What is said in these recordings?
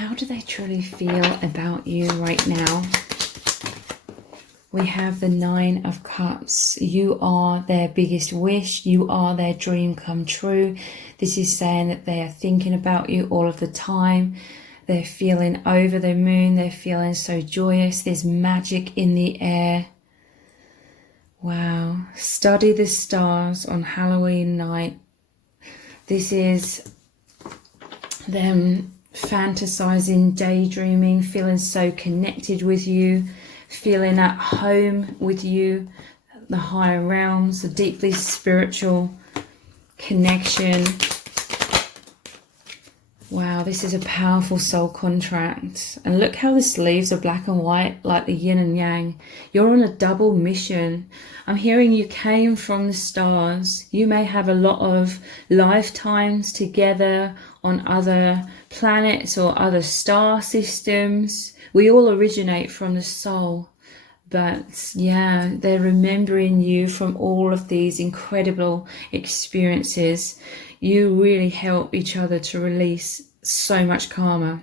How do they truly feel about you right now? We have the Nine of Cups. You are their biggest wish. You are their dream come true. This is saying that they are thinking about you all of the time. They're feeling over the moon. They're feeling so joyous. There's magic in the air. Wow. Study the stars on Halloween night. This is them fantasizing, daydreaming, feeling so connected with you, feeling at home with you, the higher realms, the deeply spiritual connection. Wow, this is a powerful soul contract. And look how the sleeves are black and white, like the yin and yang. You're on a double mission. I'm hearing you came from the stars. You may have a lot of lifetimes together on other planets or other star systems. We all originate from the soul. But yeah, they're remembering you from all of these incredible experiences. You really help each other to release so much karma.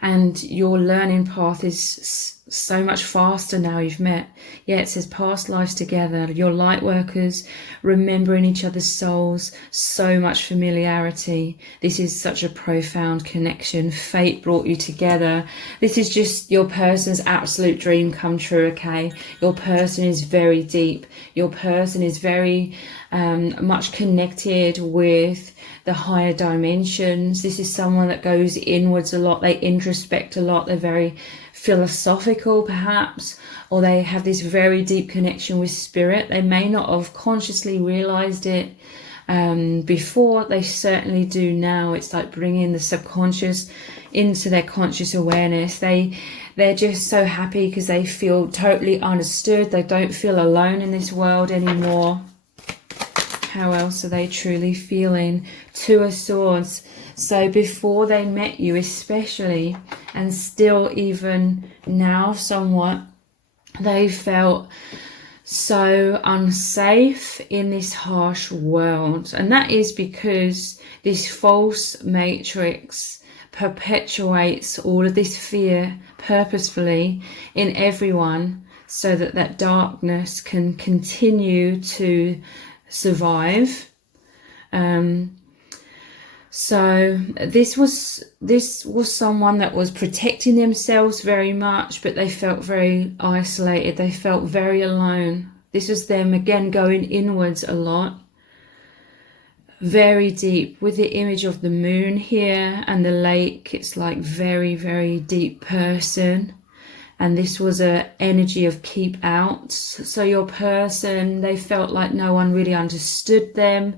And your learning path is so much faster now you've met. Yeah, it says past lives together. You're light workers, remembering each other's souls, so much familiarity. This is such a profound connection. Fate brought you together. This is just your person's absolute dream come true, okay? Your person is very deep. Your person is very much connected with the higher dimensions. This is someone that goes inwards a lot. They introspect a lot. They're very philosophical perhaps, or they have this very deep connection with spirit. They may not have consciously realized it before. They certainly do now. It's like bringing the subconscious into their conscious awareness. They're just so happy because they feel totally understood. They don't feel alone in this world anymore. How else are they truly feeling? Two of Swords. So before they met you especially, and still even now somewhat, they felt so unsafe in this harsh world. And that is because this false matrix perpetuates all of this fear purposefully in everyone so that that darkness can continue to survive. So this was someone that was protecting themselves very much, but they felt very isolated. They felt very alone. This was them again going inwards a lot, very deep, with the image of the moon here and the lake. It's like very, very deep person. And this was a energy of keep out. So your person, they felt like no one really understood them.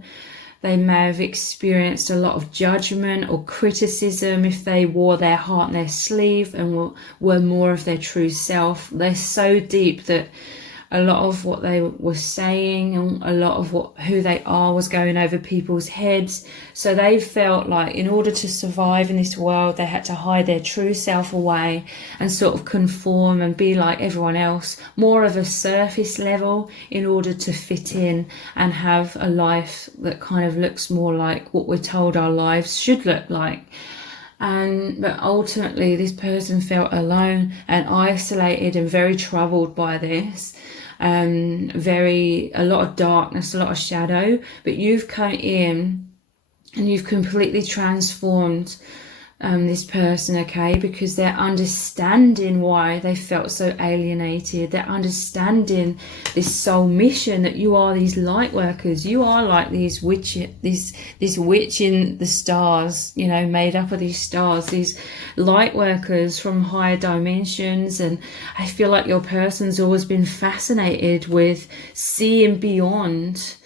They may have experienced a lot of judgment or criticism if they wore their heart on their sleeve and were more of their true self. They're so deep that a lot of what they were saying and a lot of who they are was going over people's heads. So they felt like in order to survive in this world, they had to hide their true self away and sort of conform and be like everyone else, more of a surface level, in order to fit in and have a life that kind of looks more like what we're told our lives should look like. But ultimately this person felt alone and isolated and very troubled by this. A lot of darkness, a lot of shadow, but you've come in and you've completely transformed this person, okay, because they're understanding why they felt so alienated. They're understanding this soul mission that you are these light workers. You are like these this witch in the stars, you know, made up of these stars, these light workers from higher dimensions. And I feel like your person's always been fascinated with seeing beyond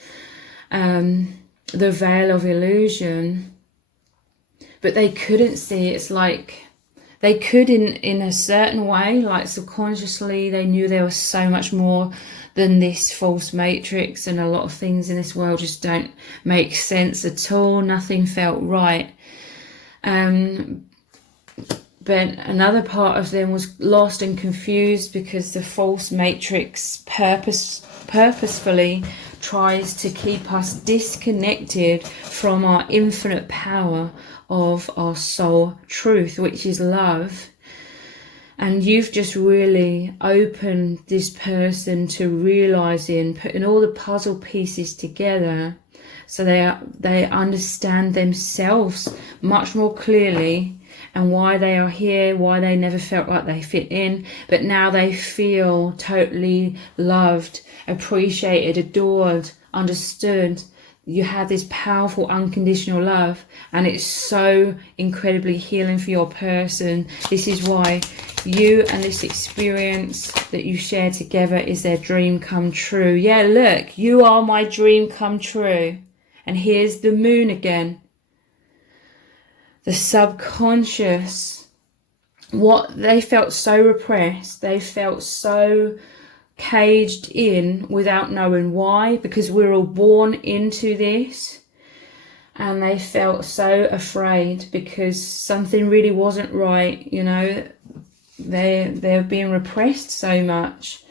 the veil of illusion. But they couldn't see. It's like they could in a certain way, like subconsciously they knew there was so much more than this false matrix, and a lot of things in this world just don't make sense at all. Nothing felt right. But another part of them was lost and confused because the false matrix purposefully tries to keep us disconnected from our infinite power of our soul truth, which is love. And you've just really opened this person to realizing, putting all the puzzle pieces together, so they understand themselves much more clearly, and why they are here, why they never felt like they fit in, but now they feel totally loved, appreciated, adored, understood. You have this powerful unconditional love, and it's so incredibly healing for your person. This is why you and this experience that you share together is their dream come true. Yeah, look, you are my dream come true. And here's the moon again. The subconscious, what they felt so repressed, they felt so caged in without knowing why, because we're all born into this, and they felt so afraid because something really wasn't right. You know, they're being repressed so much,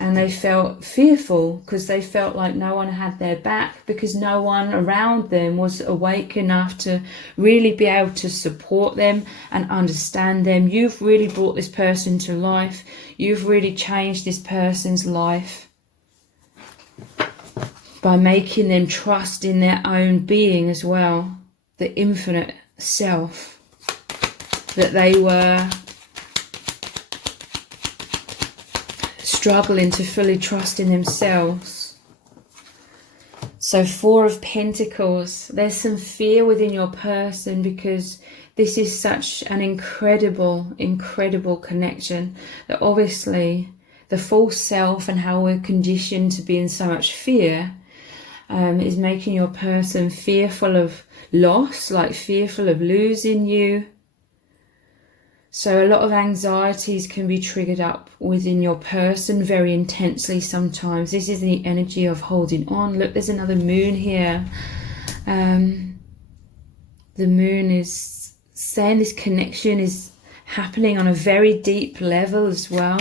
and they felt fearful because they felt like no one had their back, because no one around them was awake enough to really be able to support them and understand them. You've really brought this person to life. You've really changed this person's life by making them trust in their own being as well, the infinite self that they were struggling to fully trust in themselves. So 4 of Pentacles, there's some fear within your person because this is such an incredible connection, that obviously the false self and how we're conditioned to be in so much fear is making your person fearful of loss, like fearful of losing you. So a lot of anxieties can be triggered up within your person very intensely sometimes. This is the energy of holding on. Look, there's another moon here. The moon is saying this connection is happening on a very deep level as well.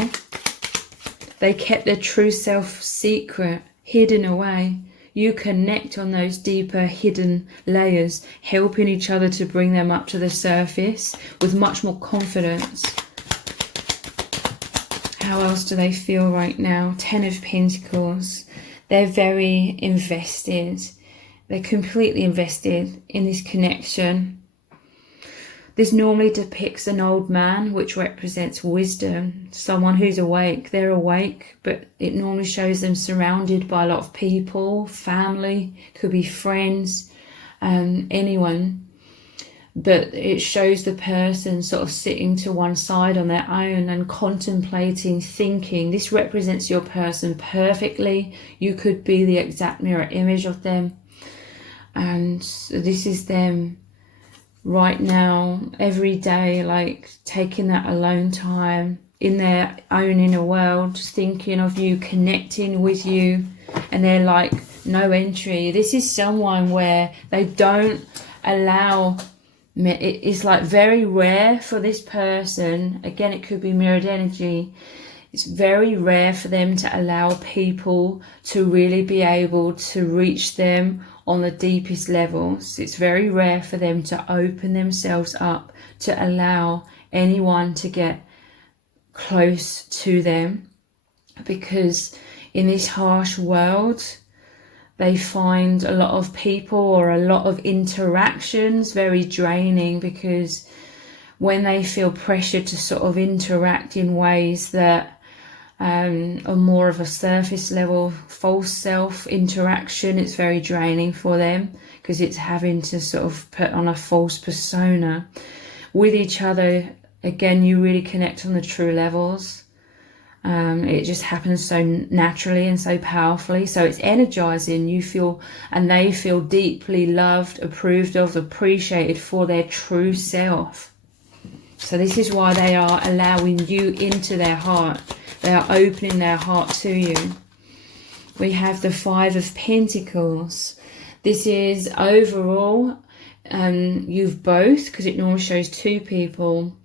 They kept their true self secret, hidden away. You connect on those deeper hidden layers, helping each other to bring them up to the surface with much more confidence. How else do they feel right now? 10 of Pentacles. They're very invested. They're completely invested in this connection. This normally depicts an old man, which represents wisdom, someone who's awake. They're awake, but it normally shows them surrounded by a lot of people, family, could be friends, anyone. But it shows the person sort of sitting to one side on their own and contemplating, thinking. This represents your person perfectly. You could be the exact mirror image of them. And this is them right now, every day, like taking that alone time in their own inner world, just thinking of you, connecting with you, and they're like no entry. This is someone where they don't allow, it's like very rare for this person, again it could be mirrored energy, it's very rare for them to allow people to really be able to reach them on the deepest levels. It's very rare for them to open themselves up to allow anyone to get close to them, because in this harsh world they find a lot of people or a lot of interactions very draining, because when they feel pressure to sort of interact in ways that are more of a surface level false self interaction, it's very draining for them, because it's having to sort of put on a false persona. With each other, again, you really connect on the true levels. It just happens so naturally and so powerfully, so it's energizing. You feel, and they feel deeply loved, approved of, appreciated for their true self. So this is why they are allowing you into their heart. They are opening their heart to you. We have the 5 of Pentacles. This is overall, you've both, because it normally shows 2 people,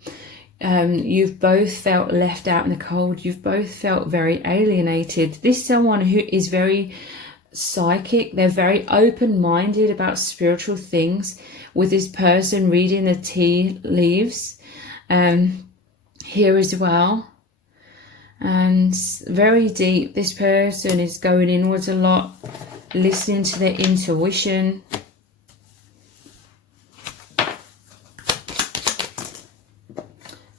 you've both felt left out in the cold. You've both felt very alienated. This is someone who is very psychic. They're very open-minded about spiritual things, with this person reading the tea leaves here as well. And very deep. This person is going inwards a lot, listening to their intuition.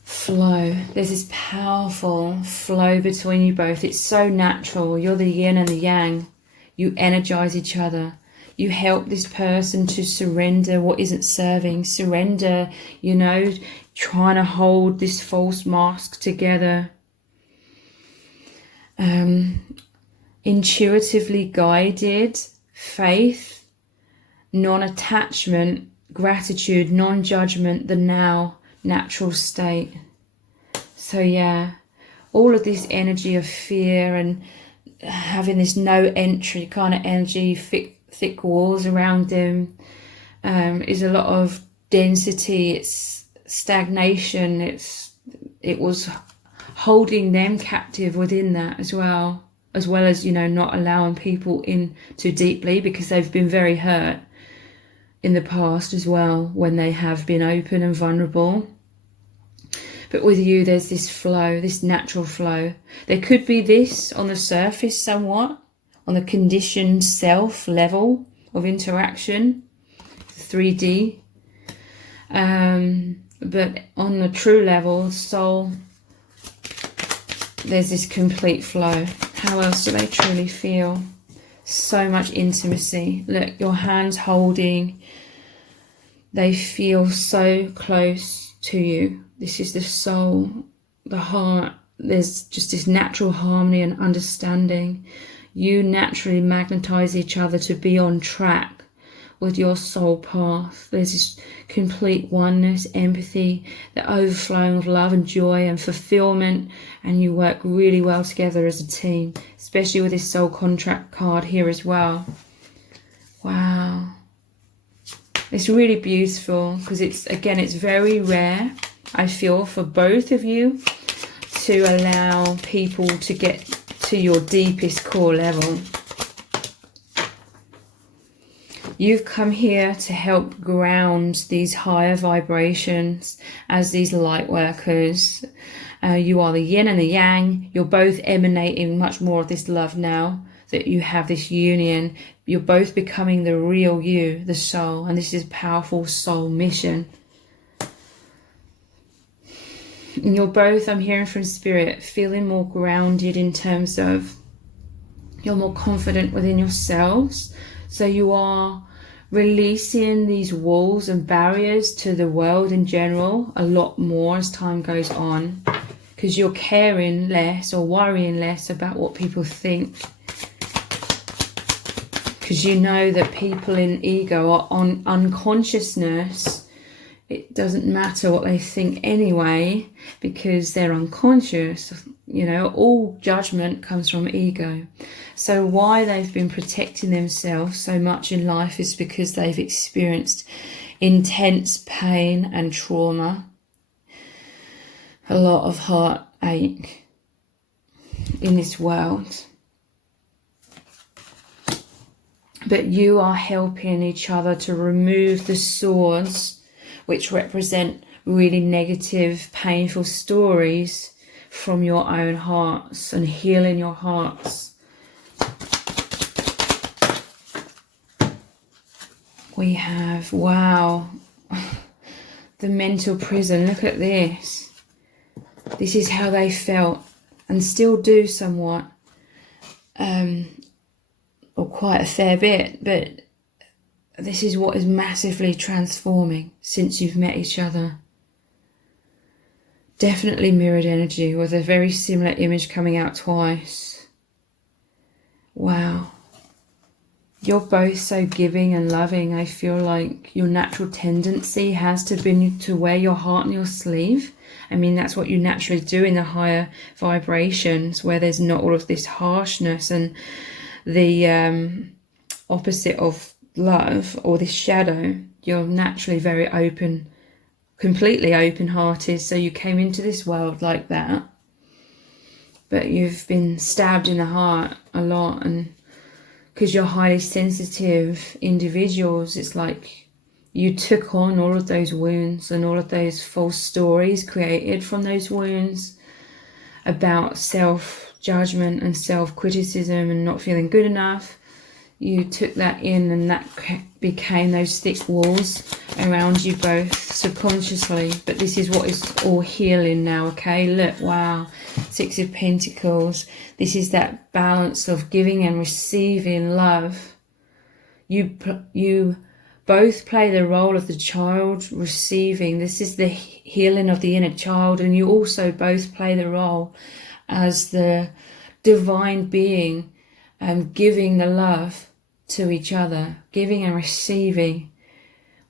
Flow. There's this powerful flow between you both. It's so natural. You're the yin and the yang. You energize each other. You help this person to surrender what isn't serving. Surrender, you know, trying to hold this false mask together. Intuitively guided, faith, non-attachment, gratitude, non-judgment, the now, natural state. So yeah, all of this energy of fear and having this no entry kind of energy, thick walls around them, is a lot of density. It's stagnation. It was holding them captive within that as well as, you know, not allowing people in too deeply, because they've been very hurt in the past as well when they have been open and vulnerable. But with you, there's this flow, this natural flow. There could be this on the surface somewhat, on the conditioned self level of interaction, 3D. But on the true level, soul, there's this complete flow. How else do they truly feel? So much intimacy. Look, your hands holding. They feel so close to you. This is the soul, the heart. There's just this natural harmony and understanding. You naturally magnetize each other to be on track with your soul path. There's this complete oneness, empathy, the overflowing of love and joy and fulfillment, and you work really well together as a team, especially with this soul contract card here as well. Wow. It's really beautiful because it's very rare, I feel, for both of you to allow people to get to your deepest core level. You've come here to help ground these higher vibrations as these light workers. You are the yin and the yang. You're both emanating much more of this love now that you have this union. You're both becoming the real you, the soul, and this is a powerful soul mission. And you're both, I'm hearing from spirit, feeling more grounded in terms of you're more confident within yourselves. So you are releasing these walls and barriers to the world in general a lot more as time goes on, because you're caring less or worrying less about what people think, because you know that people in ego are on unconsciousness. It doesn't matter what they think anyway, because they're unconscious. You know, all judgment comes from ego. So why they've been protecting themselves so much in life is because they've experienced intense pain and trauma, a lot of heartache in this world. But you are helping each other to remove the swords which represent really negative, painful stories from your own hearts and healing your hearts. We have, wow, the mental prison. Look at this. This is how they felt and still do somewhat, or quite a fair bit, but this is what is massively transforming since you've met each other. Definitely mirrored energy with a very similar image coming out twice. Wow. You're both so giving and loving. I feel like your natural tendency has to be to wear your heart on your sleeve. I mean, that's what you naturally do in the higher vibrations, where there's not all of this harshness and the opposite of love or this shadow. You're naturally very open, completely open-hearted. So you came into this world like that, but you've been stabbed in the heart a lot and because you're highly sensitive individuals. It's like you took on all of those wounds and all of those false stories created from those wounds about self-judgment and self-criticism and not feeling good enough. You took that in, and that became those thick walls around you both subconsciously. But this is what is all healing now, okay? Look, wow, Six of Pentacles. This is that balance of giving and receiving love. You both play the role of the child receiving. This is the healing of the inner child, and you also both play the role as the divine being, giving the love to each other, giving and receiving.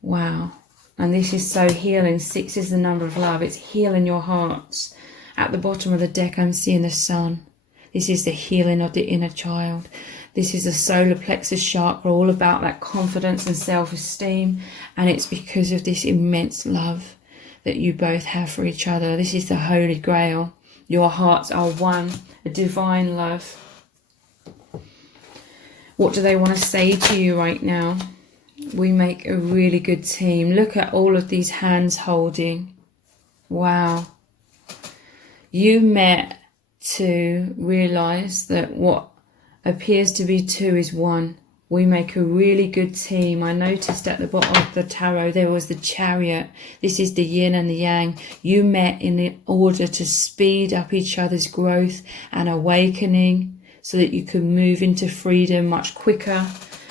Wow. And this is so healing. 6 is the number of love. It's healing your hearts. At the bottom of the deck, I'm seeing the sun. This is the healing of the inner child. This is the solar plexus chakra, all about that confidence and self-esteem. And it's because of this immense love that you both have for each other. This is the Holy Grail. Your hearts are one, a divine love. What do they want to say to you right now? We make a really good team. Look at all of these hands holding. Wow. You met to realize that what appears to be 2 is 1. We make a really good team. I noticed at the bottom of the tarot there was the Chariot. This is the yin and the yang. You met in order to speed up each other's growth and awakening, so that you can move into freedom much quicker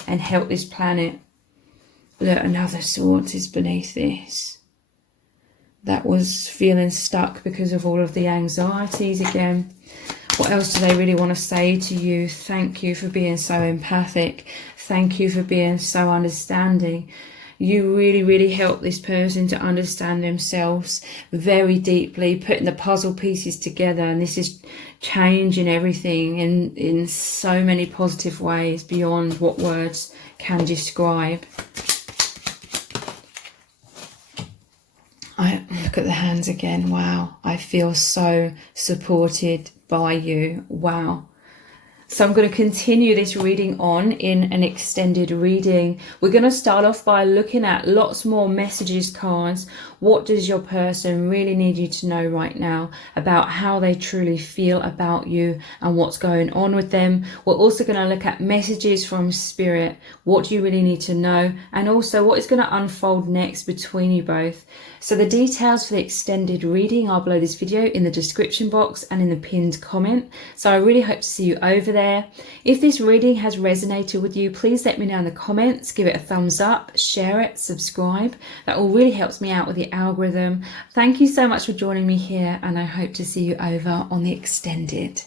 and help this planet. Look, another sword is beneath this. That was feeling stuck because of all of the anxieties again. What else do they really want to say to you? Thank you for being so empathic. Thank you for being so understanding. You really, really help this person to understand themselves very deeply, putting the puzzle pieces together. And this is changing everything in so many positive ways beyond what words can describe. I look at the hands again. Wow. I feel so supported by you. Wow. So I'm going to continue this reading on in an extended reading. We're going to start off by looking at lots more messages cards. What does your person really need you to know right now about how they truly feel about you and what's going on with them? We're also going to look at messages from Spirit. What do you really need to know? And also what is going to unfold next between you both. So the details for the extended reading are below this video in the description box and in the pinned comment. So I really hope to see you over there. If this reading has resonated with you, please let me know in the comments. Give it a thumbs up, share it, subscribe. That all really helps me out with the algorithm. Thank you so much for joining me here, and I hope to see you over on the extended.